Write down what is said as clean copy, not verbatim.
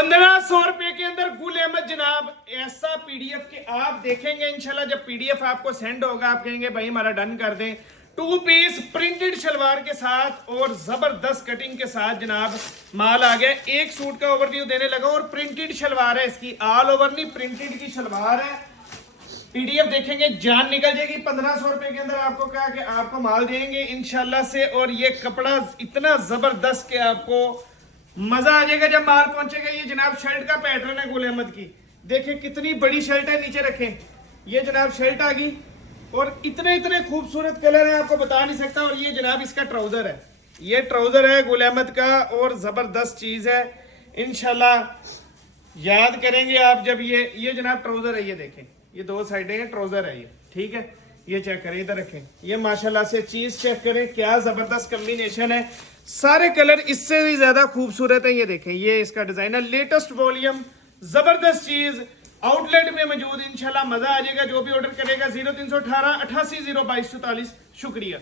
1500 रुपए के अंदर गुल अहमद जनाब, ऐसा पीडीएफ के आप देखेंगे इंशाल्लाह। जब पीडीएफ आपको सेंड होगा आप कहेंगे भाई हमारा डन कर दें। 2 पीस प्रिंटेड शलवार के साथ और जबरदस्त कटिंग के साथ जनाब माल आ गया। एक सूट का ओवरव्यू देने लगा और प्रिंटेड शलवार है इसकी, ऑल ओवर नहीं प्रिंटेड की शलवार है। पीडीएफ देखेंगे जान निकल जाएगी। 1500 रुपए के अंदर आपको कहा कि आपको माल देंगे इंशाल्लाह से। और ये कपड़ा इतना जबरदस्त कि आपको मजा आ जाएगा जब माल पहुंचेगा। ये जनाब शर्ट का पैटर्न है गुल अहमद की, देखें कितनी बड़ी शर्ट है, नीचे रखें। ये जनाब शर्ट आ गई और इतने इतने खूबसूरत कलर है आपको बता नहीं सकता। और ये जनाब इसका ट्राउजर है, ये ट्राउजर है गुल अहमद का और जबरदस्त चीज है। इंशाल्लाह याद करेंगे आप जब ये जनाब ट्राउजर है, ये देखें ये 2 साइडें हैं, ट्राउजर है ये, ठीक है। ये चेक करें, इधर रखें, ये माशाल्लाह से चीज चेक करें, क्या जबरदस्त कॉम्बिनेशन है। सारे कलर इससे भी ज्यादा खूबसूरत है। ये देखें ये इसका डिजाइन है, लेटेस्ट वॉल्यूम, जबरदस्त चीज आउटलेट में मौजूद। इंशाल्लाह मजा आ जाएगा जो भी ऑर्डर करेगा। 0318 88 022 44। शुक्रिया।